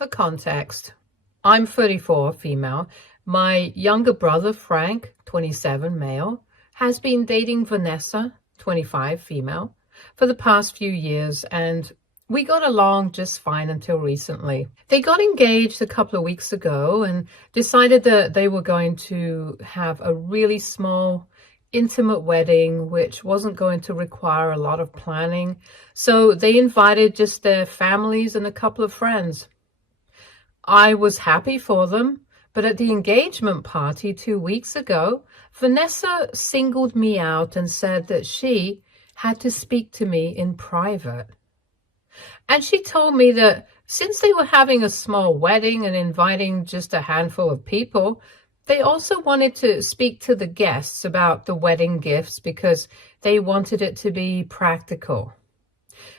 For context, I'm 34, female. My younger brother, Frank, 27, male, has been dating Vanessa, 25, female, for the past few years, and we got along just fine until recently. They got engaged a couple of weeks ago and decided that they were going to have a really small, intimate wedding, which wasn't going to require a lot of planning. So they invited just their families and a couple of friends. I was happy for them, but at the engagement party 2 weeks ago, Vanessa singled me out and said that she had to speak to me in private. And she told me that since they were having a small wedding and inviting just a handful of people, they also wanted to speak to the guests about the wedding gifts because they wanted it to be practical.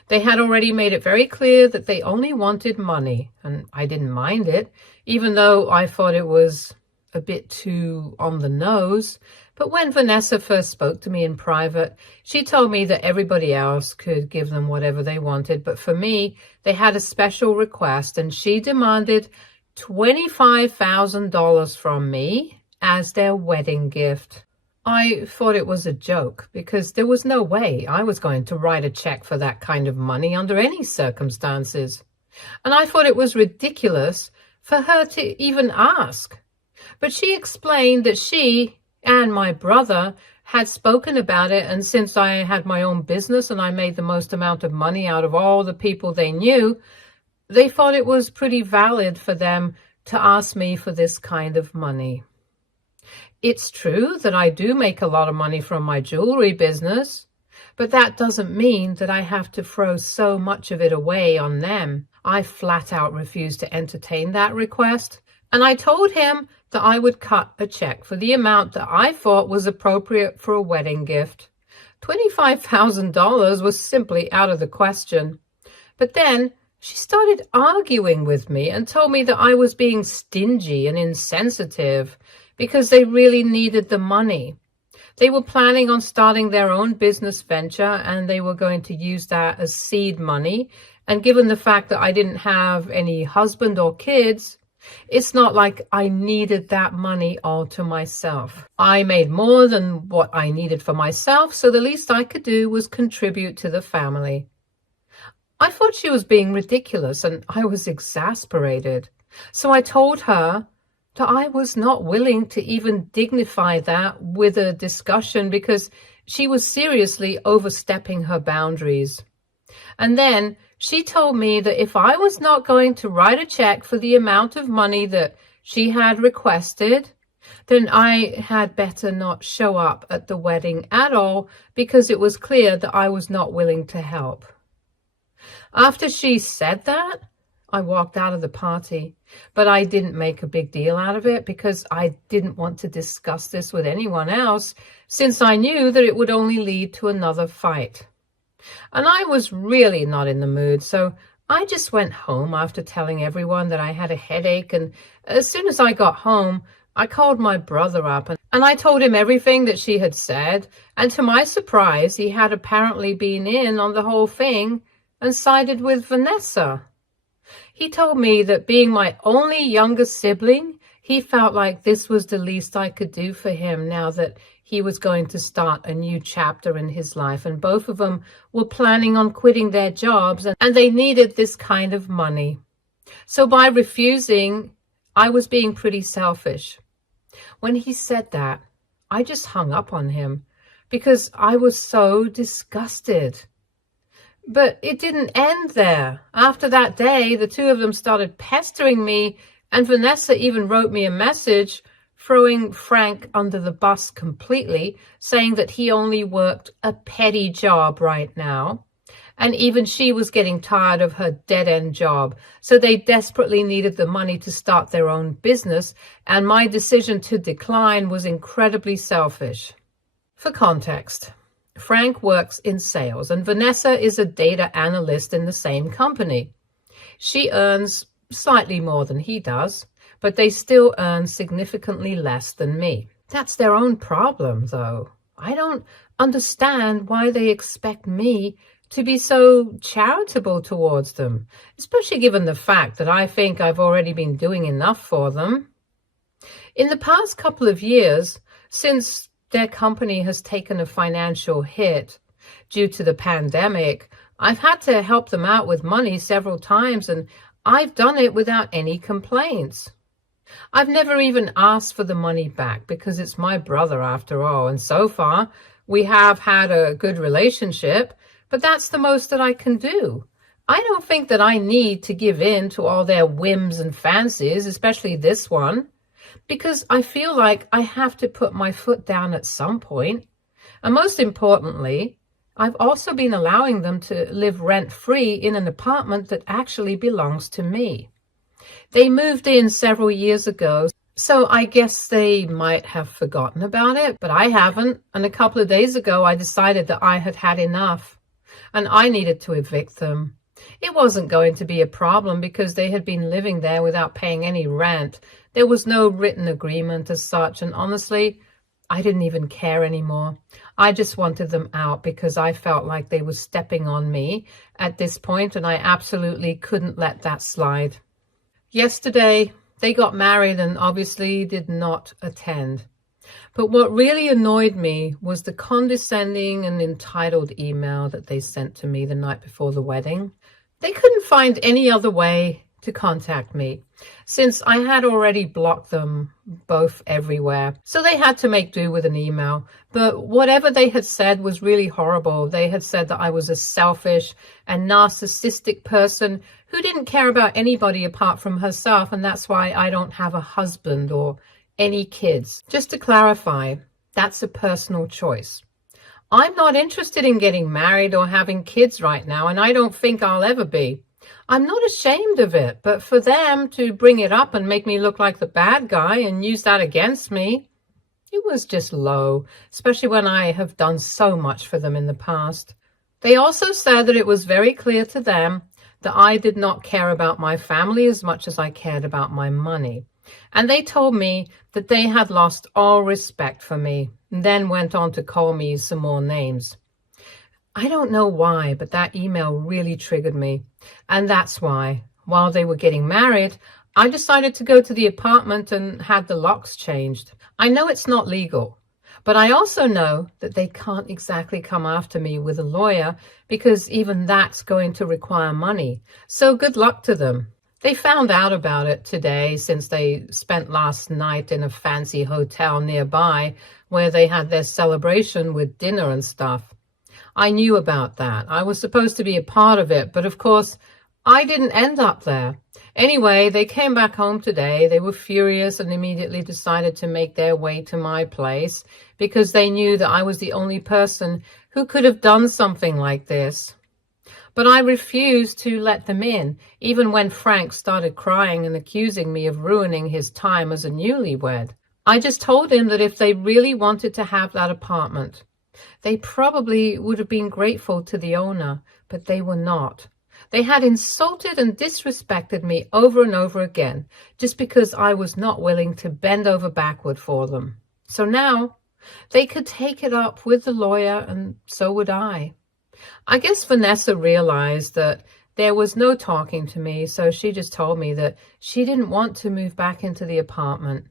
They had already made it very clear that they only wanted money, and I didn't mind it, even though I thought it was a bit too on the nose. But when Vanessa first spoke to me in private, she told me that everybody else could give them whatever they wanted, but for me, they had a special request, and she demanded $25,000 from me as their wedding gift. I thought it was a joke because there was no way I was going to write a check for that kind of money under any circumstances. And I thought it was ridiculous for her to even ask. But she explained that she and my brother had spoken about it, and since I had my own business and I made the most amount of money out of all the people they knew, they thought it was pretty valid for them to ask me for this kind of money. It's true that I do make a lot of money from my jewelry business, but that doesn't mean that I have to throw so much of it away on them. I flat out refused to entertain that request, and I told him that I would cut a check for the amount that I thought was appropriate for a wedding gift. $25,000 was simply out of the question. But then she started arguing with me and told me that I was being stingy and insensitive because they really needed the money. They were planning on starting their own business venture, and they were going to use that as seed money. And given the fact that I didn't have any husband or kids, it's not like I needed that money all to myself. I made more than what I needed for myself, so the least I could do was contribute to the family. I thought she was being ridiculous, and I was exasperated. So I told her that I was not willing to even dignify that with a discussion because she was seriously overstepping her boundaries. And then she told me that if I was not going to write a check for the amount of money that she had requested, then I had better not show up at the wedding at all because it was clear that I was not willing to help. After she said that, I walked out of the party, but I didn't make a big deal out of it because I didn't want to discuss this with anyone else since I knew that it would only lead to another fight. And I was really not in the mood, so I just went home after telling everyone that I had a headache, and as soon as I got home, I called my brother up and I told him everything that she had said, and to my surprise, he had apparently been in on the whole thing and sided with Vanessa. He told me that being my only younger sibling, he felt like this was the least I could do for him now that he was going to start a new chapter in his life, and both of them were planning on quitting their jobs, and they needed this kind of money. So by refusing, I was being pretty selfish. When he said that, I just hung up on him because I was so disgusted. But it didn't end there. After that day, the two of them started pestering me, and Vanessa even wrote me a message throwing Frank under the bus completely, saying that he only worked a petty job right now. And even she was getting tired of her dead-end job, so they desperately needed the money to start their own business, and my decision to decline was incredibly selfish. For context, Frank works in sales, and Vanessa is a data analyst in the same company. She earns slightly more than he does, but they still earn significantly less than me. That's their own problem, though. I don't understand why they expect me to be so charitable towards them, especially given the fact that I think I've already been doing enough for them. In the past couple of years, since their company has taken a financial hit due to the pandemic, I've had to help them out with money several times, and I've done it without any complaints. I've never even asked for the money back because it's my brother after all, and so far we have had a good relationship, but that's the most that I can do. I don't think that I need to give in to all their whims and fancies, especially this one, because I feel like I have to put my foot down at some point. And most importantly, I've also been allowing them to live rent-free in an apartment that actually belongs to me. They moved in several years ago, so I guess they might have forgotten about it, but I haven't. And a couple of days ago, I decided that I had had enough, and I needed to evict them. It wasn't going to be a problem because they had been living there without paying any rent. There was no written agreement as such, and honestly, I didn't even care anymore. I just wanted them out because I felt like they were stepping on me at this point, and I absolutely couldn't let that slide. Yesterday, they got married and obviously did not attend. But what really annoyed me was the condescending and entitled email that they sent to me the night before the wedding. They couldn't find any other way to contact me, since I had already blocked them both everywhere. So they had to make do with an email. But whatever they had said was really horrible. They had said that I was a selfish and narcissistic person who didn't care about anybody apart from herself, and that's why I don't have a husband or any kids. Just to clarify, that's a personal choice. I'm not interested in getting married or having kids right now, and I don't think I'll ever be. I'm not ashamed of it, but for them to bring it up and make me look like the bad guy and use that against me, it was just low, especially when I have done so much for them in the past. They also said that it was very clear to them that I did not care about my family as much as I cared about my money. And they told me that they had lost all respect for me, and then went on to call me some more names. I don't know why, but that email really triggered me. And that's why, while they were getting married, I decided to go to the apartment and had the locks changed. I know it's not legal, but I also know that they can't exactly come after me with a lawyer because even that's going to require money. So good luck to them. They found out about it today since they spent last night in a fancy hotel nearby where they had their celebration with dinner and stuff. I knew about that. I was supposed to be a part of it, but of course, I didn't end up there. Anyway, they came back home today. They were furious and immediately decided to make their way to my place because they knew that I was the only person who could have done something like this. But I refused to let them in, even when Frank started crying and accusing me of ruining his time as a newlywed. I just told him that if they really wanted to have that apartment, they probably would have been grateful to the owner, but they were not. They had insulted and disrespected me over and over again, just because I was not willing to bend over backward for them. So now, they could take it up with the lawyer, and so would I. I guess Vanessa realized that there was no talking to me, so she just told me that she didn't want to move back into the apartment.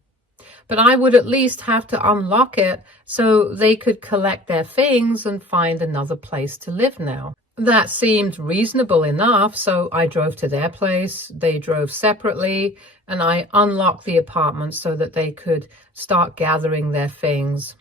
But I would at least have to unlock it so they could collect their things and find another place to live now. That seemed reasonable enough, so I drove to their place, they drove separately, and I unlocked the apartment so that they could start gathering their things.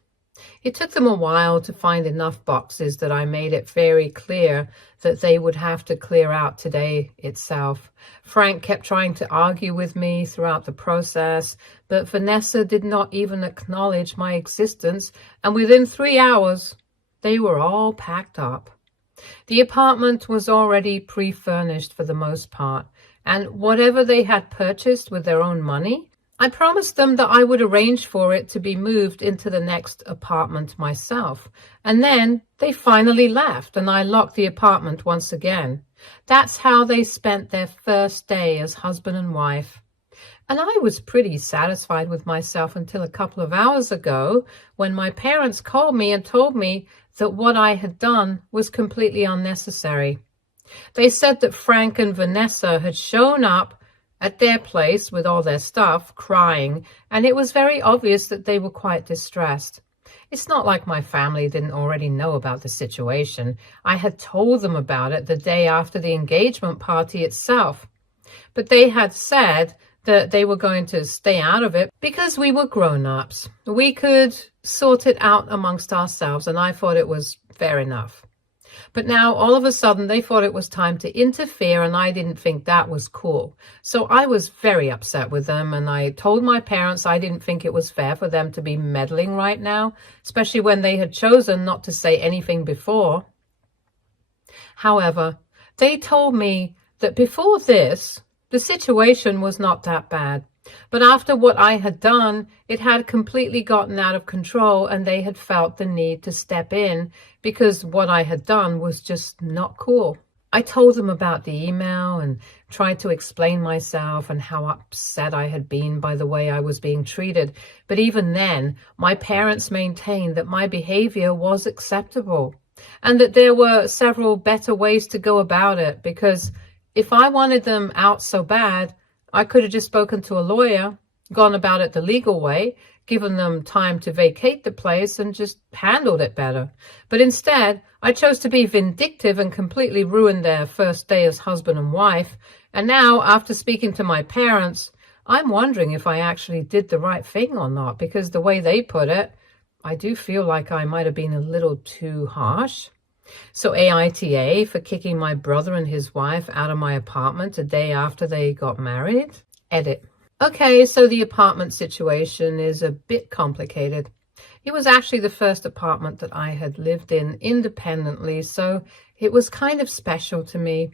It took them a while to find enough boxes that I made it very clear that they would have to clear out today itself. Frank kept trying to argue with me throughout the process, but Vanessa did not even acknowledge my existence, and within 3 hours, they were all packed up. The apartment was already pre-furnished for the most part, and whatever they had purchased with their own money, I promised them that I would arrange for it to be moved into the next apartment myself. And then they finally left, and I locked the apartment once again. That's how they spent their first day as husband and wife. And I was pretty satisfied with myself until a couple of hours ago when my parents called me and told me that what I had done was completely unnecessary. They said that Frank and Vanessa had shown up at their place with all their stuff, crying, and it was very obvious that they were quite distressed. It's not like my family didn't already know about the situation. I had told them about it the day after the engagement party itself. But they had said that they were going to stay out of it because we were grown-ups. We could sort it out amongst ourselves, and I thought it was fair enough. But now, all of a sudden, they thought it was time to interfere, and I didn't think that was cool. So I was very upset with them, and I told my parents I didn't think it was fair for them to be meddling right now, especially when they had chosen not to say anything before. However, they told me that before this, the situation was not that bad. But after what I had done, it had completely gotten out of control, and they had felt the need to step in because what I had done was just not cool. I told them about the email and tried to explain myself and how upset I had been by the way I was being treated. But even then, my parents maintained that my behavior was acceptable and that there were several better ways to go about it, because if I wanted them out so bad, I could have just spoken to a lawyer, gone about it the legal way, given them time to vacate the place, and just handled it better. But instead, I chose to be vindictive and completely ruined their first day as husband and wife. And now, after speaking to my parents, I'm wondering if I actually did the right thing or not, because the way they put it, I do feel like I might have been a little too harsh. So AITA for kicking my brother and his wife out of my apartment a day after they got married. Edit. Okay, so the apartment situation is a bit complicated. It was actually the first apartment that I had lived in independently, so it was kind of special to me.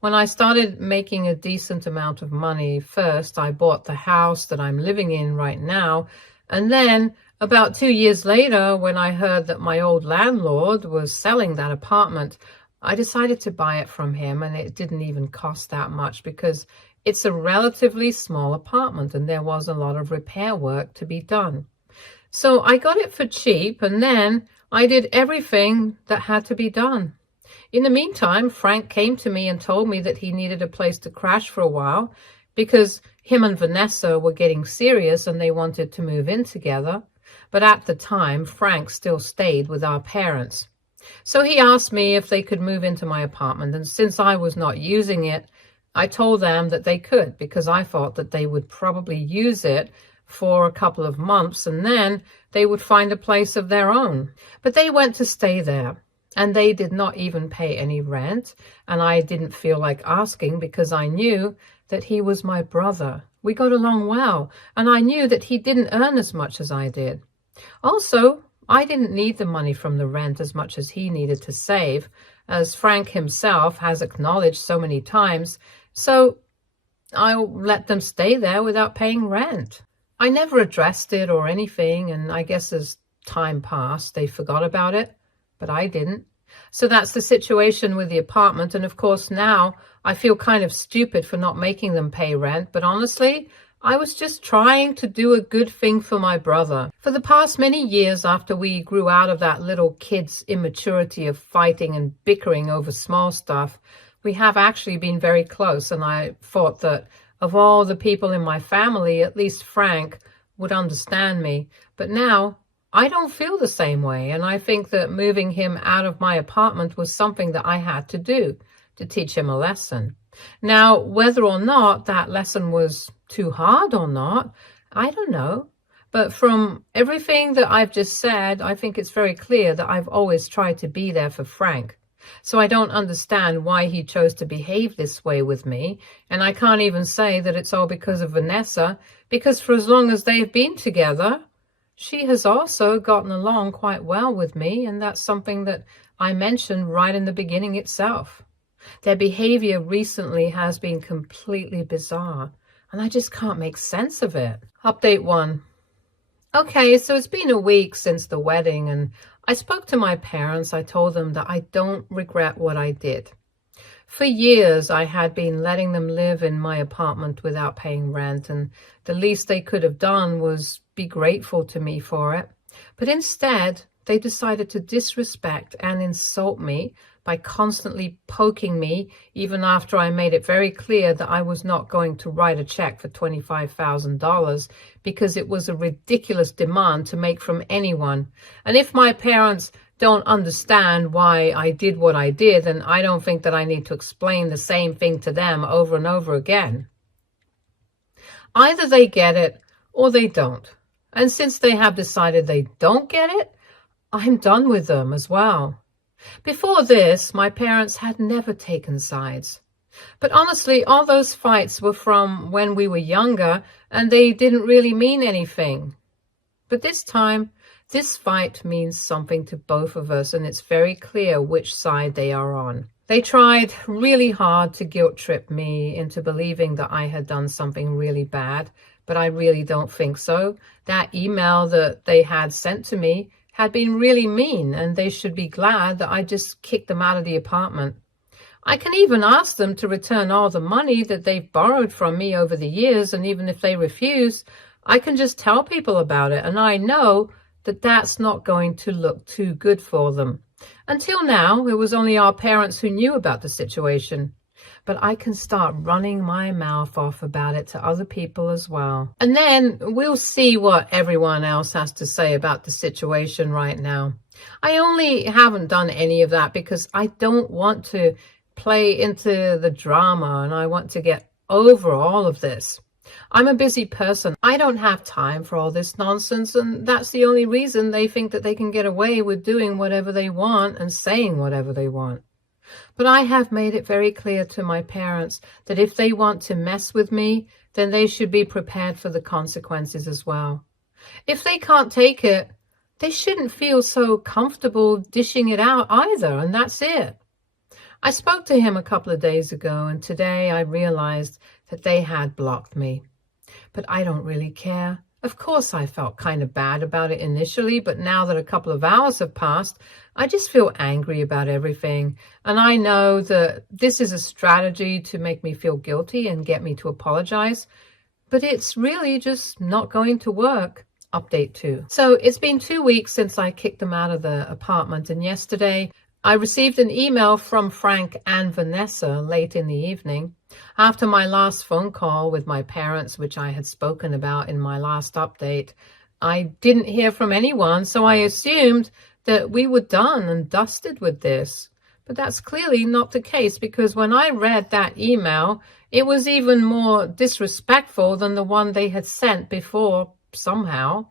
When I started making a decent amount of money, first I bought the house that I'm living in right now, and then about 2 years later, when I heard that my old landlord was selling that apartment, I decided to buy it from him, and it didn't even cost that much because it's a relatively small apartment and there was a lot of repair work to be done. So I got it for cheap, and then I did everything that had to be done. In the meantime, Frank came to me and told me that he needed a place to crash for a while because him and Vanessa were getting serious and they wanted to move in together. But at the time, Frank still stayed with our parents. So he asked me if they could move into my apartment, and since I was not using it, I told them that they could, because I thought that they would probably use it for a couple of months and then they would find a place of their own. But they went to stay there, and they did not even pay any rent, and I didn't feel like asking because I knew that he was my brother. We got along well, and I knew that he didn't earn as much as I did. Also, I didn't need the money from the rent as much as he needed to save, as Frank himself has acknowledged so many times, so I'll let them stay there without paying rent. I never addressed it or anything, and I guess as time passed, they forgot about it, but I didn't. So that's the situation with the apartment, and of course now I feel kind of stupid for not making them pay rent, but honestly, I was just trying to do a good thing for my brother. For the past many years after we grew out of that little kid's immaturity of fighting and bickering over small stuff, we have actually been very close, and I thought that of all the people in my family, at least Frank would understand me. But now, I don't feel the same way, and I think that moving him out of my apartment was something that I had to do to teach him a lesson. Now, whether or not that lesson was too hard or not, I don't know. But from everything that I've just said, I think it's very clear that I've always tried to be there for Frank. So I don't understand why he chose to behave this way with me. And I can't even say that it's all because of Vanessa, because for as long as they've been together, she has also gotten along quite well with me. And that's something that I mentioned right in the beginning itself. Their behavior recently has been completely bizarre, and I just can't make sense of it. Update 1. Okay, so it's been a week since the wedding, and I spoke to my parents. I told them that I don't regret what I did. For years, I had been letting them live in my apartment without paying rent, and the least they could have done was be grateful to me for it. But instead, they decided to disrespect and insult me by constantly poking me, even after I made it very clear that I was not going to write a check for $25,000 because it was a ridiculous demand to make from anyone. And if my parents don't understand why I did what I did, then I don't think that I need to explain the same thing to them over and over again. Either they get it or they don't. And since they have decided they don't get it, I'm done with them as well. Before this, my parents had never taken sides. But honestly, all those fights were from when we were younger, and they didn't really mean anything. But this time, this fight means something to both of us, and it's very clear which side they are on. They tried really hard to guilt trip me into believing that I had done something really bad, but I really don't think so. That email that they had sent to me had been really mean, and they should be glad that I just kicked them out of the apartment. I can even ask them to return all the money that they've borrowed from me over the years, and even if they refuse, I can just tell people about it, and I know that that's not going to look too good for them. Until now, it was only our parents who knew about the situation. But I can start running my mouth off about it to other people as well. And then we'll see what everyone else has to say about the situation right now. I only haven't done any of that because I don't want to play into the drama, and I want to get over all of this. I'm a busy person. I don't have time for all this nonsense, and that's the only reason they think that they can get away with doing whatever they want and saying whatever they want. But I have made it very clear to my parents that if they want to mess with me, then they should be prepared for the consequences as well. If they can't take it, they shouldn't feel so comfortable dishing it out either, and that's it. I spoke to him a couple of days ago, and today I realized that they had blocked me. But I don't really care. Of course, I felt kind of bad about it initially, but now that a couple of hours have passed, I just feel angry about everything. And I know that this is a strategy to make me feel guilty and get me to apologize, but it's really just not going to work. Update 2. So it's been 2 weeks since I kicked them out of the apartment, and yesterday I received an email from Frank and Vanessa late in the evening. After my last phone call with my parents, which I had spoken about in my last update, I didn't hear from anyone, so I assumed that we were done and dusted with this. But that's clearly not the case, because when I read that email, it was even more disrespectful than the one they had sent before somehow.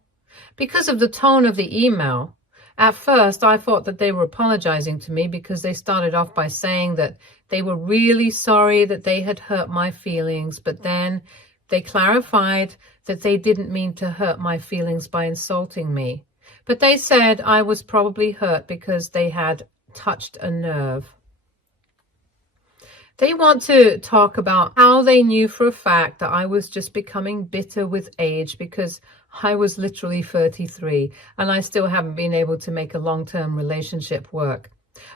Because of the tone of the email, at first, I thought that they were apologizing to me because they started off by saying that they were really sorry that they had hurt my feelings, but then they clarified that they didn't mean to hurt my feelings by insulting me. But they said I was probably hurt because they had touched a nerve. They want to talk about how they knew for a fact that I was just becoming bitter with age because I was literally 33 and I still haven't been able to make a long-term relationship work,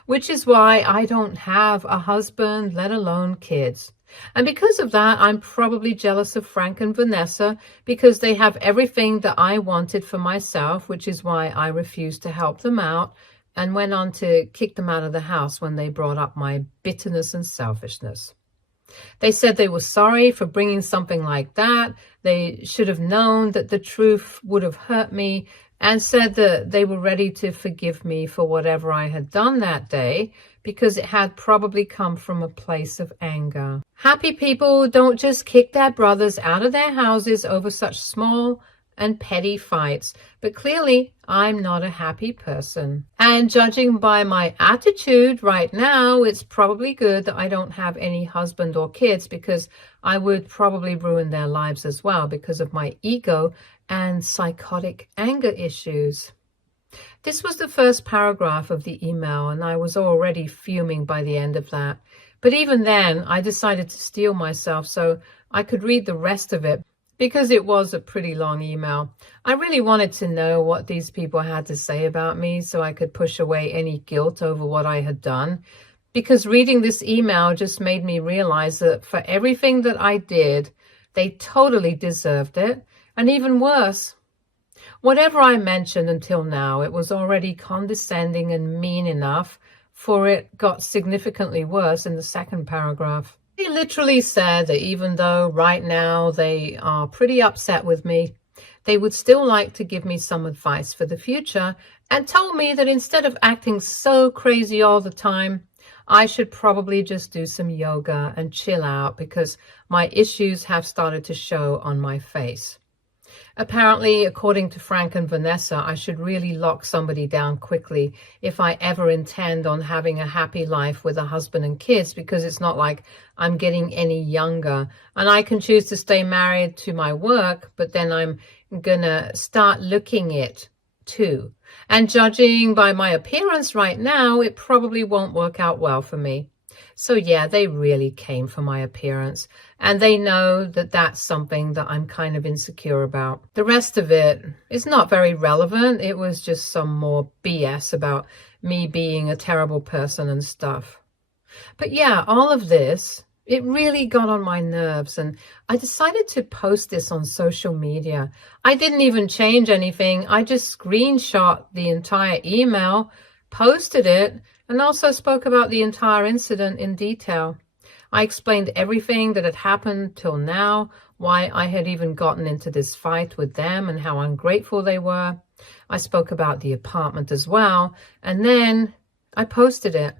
which is why I don't have a husband, let alone kids. And because of that, I'm probably jealous of Frank and Vanessa because they have everything that I wanted for myself, which is why I refused to help them out and went on to kick them out of the house when they brought up my bitterness and selfishness. They said they were sorry for bringing something like that. They should have known that the truth would have hurt me, and said that they were ready to forgive me for whatever I had done that day because it had probably come from a place of anger. Happy people don't just kick their brothers out of their houses over such small and petty fights, but clearly I'm not a happy person. And judging by my attitude right now, it's probably good that I don't have any husband or kids, because I would probably ruin their lives as well because of my ego and psychotic anger issues. This was the first paragraph of the email, and I was already fuming by the end of that. But even then, I decided to steel myself so I could read the rest of it, because it was a pretty long email. I really wanted to know what these people had to say about me so I could push away any guilt over what I had done. Because reading this email just made me realize that for everything that I did, they totally deserved it. And even worse, Whatever I mentioned until now, it was already condescending and mean enough, for it got significantly worse in the second paragraph. They literally said that even though right now they are pretty upset with me, they would still like to give me some advice for the future, and told me that instead of acting so crazy all the time, I should probably just do some yoga and chill out because my issues have started to show on my face. Apparently, according to Frank and Vanessa, I should really lock somebody down quickly if I ever intend on having a happy life with a husband and kids, because it's not like I'm getting any younger. And I can choose to stay married to my work, but then I'm gonna start looking it too. And judging by my appearance right now, it probably won't work out well for me. So yeah, they really came for my appearance, and they know that that's something that I'm kind of insecure about. The rest of it is not very relevant. It was just some more BS about me being a terrible person and stuff. But yeah, all of this, it really got on my nerves, and I decided to post this on social media. I didn't even change anything. I just screenshot the entire email, posted it, and also spoke about the entire incident in detail. I explained everything that had happened till now, why I had even gotten into this fight with them and how ungrateful they were. I spoke about the apartment as well, and then I posted it.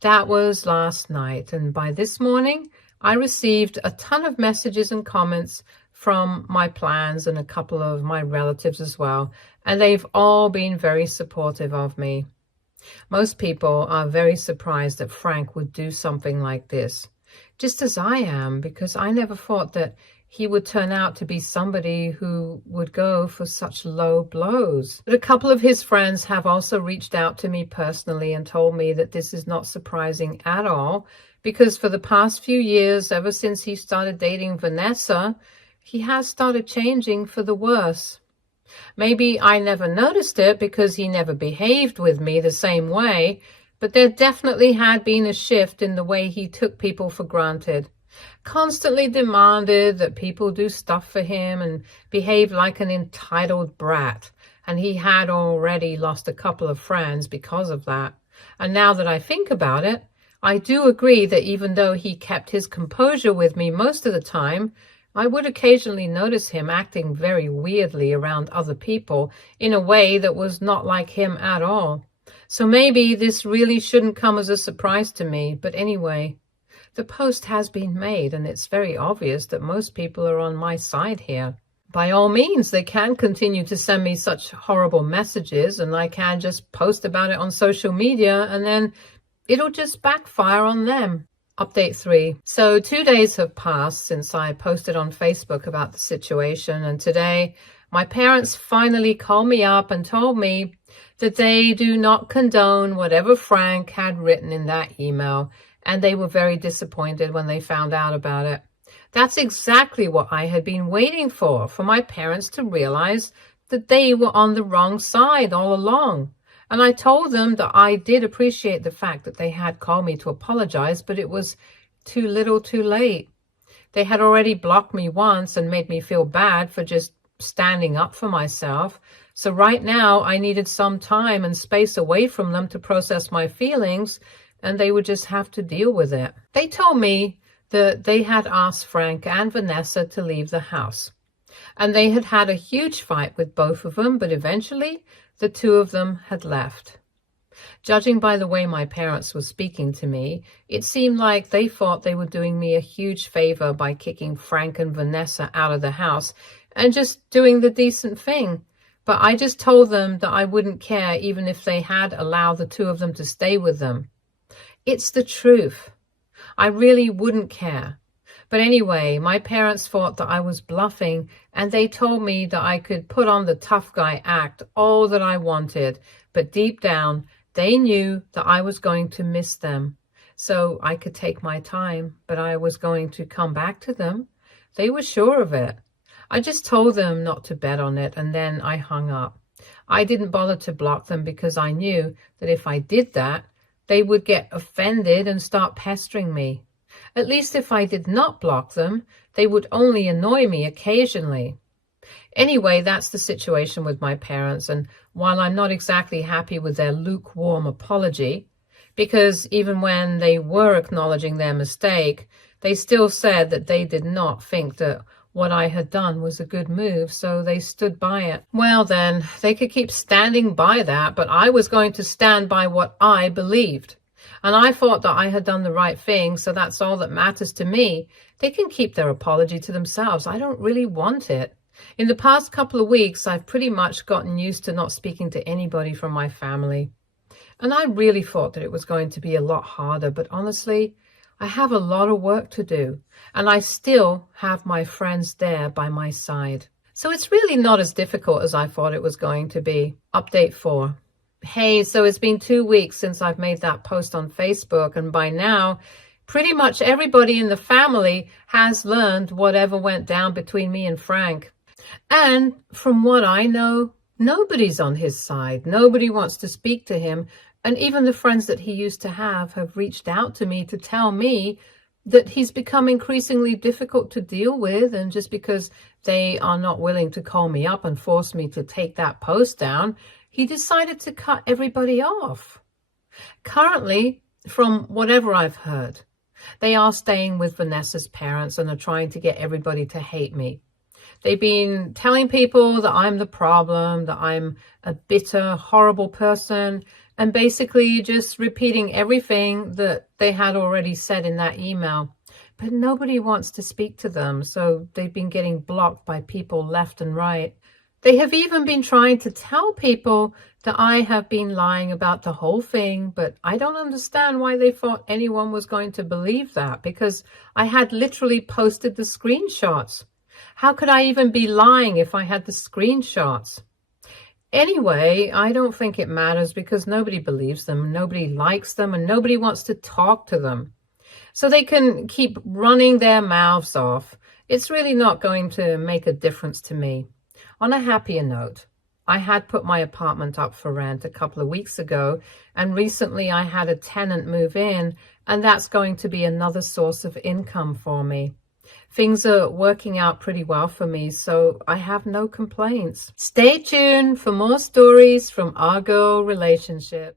That was last night, and by this morning, I received a ton of messages and comments from my plans and a couple of my relatives as well, and they've all been very supportive of me. Most people are very surprised that Frank would do something like this, just as I am, because I never thought that he would turn out to be somebody who would go for such low blows. But a couple of his friends have also reached out to me personally and told me that this is not surprising at all, because for the past few years, ever since he started dating Vanessa, he has started changing for the worse. Maybe I never noticed it because he never behaved with me the same way, but there definitely had been a shift in the way he took people for granted. Constantly demanded that people do stuff for him and behaved like an entitled brat. And he had already lost a couple of friends because of that. And now that I think about it, I do agree that even though he kept his composure with me most of the time, I would occasionally notice him acting very weirdly around other people in a way that was not like him at all. So maybe this really shouldn't come as a surprise to me, but anyway, the post has been made, and it's very obvious that most people are on my side here. By all means, they can continue to send me such horrible messages, and I can just post about it on social media, and then it'll just backfire on them. Update 3. So 2 days have passed since I posted on Facebook about the situation, and today my parents finally called me up and told me that they do not condone whatever Frank had written in that email, and they were very disappointed when they found out about it. That's exactly what I had been waiting for my parents to realize that they were on the wrong side all along. And I told them that I did appreciate the fact that they had called me to apologize, but it was too little too late. They had already blocked me once and made me feel bad for just standing up for myself. So right now I needed some time and space away from them to process my feelings, and they would just have to deal with it. They told me that they had asked Frank and Vanessa to leave the house, and they had had a huge fight with both of them, but eventually the two of them had left. Judging by the way my parents were speaking to me, it seemed like they thought they were doing me a huge favor by kicking Frank and Vanessa out of the house and just doing the decent thing. But I just told them that I wouldn't care even if they had allowed the two of them to stay with them. It's the truth. I really wouldn't care. But anyway, my parents thought that I was bluffing, and they told me that I could put on the tough guy act all that I wanted, but deep down, they knew that I was going to miss them. So I could take my time, but I was going to come back to them. They were sure of it. I just told them not to bet on it, and then I hung up. I didn't bother to block them because I knew that if I did that, they would get offended and start pestering me. At least if I did not block them, they would only annoy me occasionally. Anyway, that's the situation with my parents, and while I'm not exactly happy with their lukewarm apology, because even when they were acknowledging their mistake, they still said that they did not think that what I had done was a good move, so they stood by it. Well then, they could keep standing by that, but I was going to stand by what I believed. And I thought that I had done the right thing, so that's all that matters to me. They can keep their apology to themselves. I don't really want it. In the past couple of weeks, I've pretty much gotten used to not speaking to anybody from my family. And I really thought that it was going to be a lot harder, but honestly, I have a lot of work to do, and I still have my friends there by my side. So it's really not as difficult as I thought it was going to be. Update 4. Hey, so it's been 2 weeks since I've made that post on Facebook, and by now, pretty much everybody in the family has learned whatever went down between me and Frank. And from what I know, nobody's on his side. Nobody wants to speak to him. And even the friends that he used to have reached out to me to tell me that he's become increasingly difficult to deal with. And just because they are not willing to call me up and force me to take that post down, he decided to cut everybody off. Currently, from whatever I've heard, they are staying with Vanessa's parents and are trying to get everybody to hate me. They've been telling people that I'm the problem, that I'm a bitter, horrible person, and basically just repeating everything that they had already said in that email. But nobody wants to speak to them, so they've been getting blocked by people left and right. They have even been trying to tell people that I have been lying about the whole thing, but I don't understand why they thought anyone was going to believe that, because I had literally posted the screenshots. How could I even be lying if I had the screenshots? Anyway, I don't think it matters because nobody believes them, nobody likes them, and nobody wants to talk to them. So they can keep running their mouths off. It's really not going to make a difference to me. On a happier note, I had put my apartment up for rent a couple of weeks ago, and recently I had a tenant move in, and that's going to be another source of income for me. Things are working out pretty well for me, so I have no complaints. Stay tuned for more stories from our girl relationships.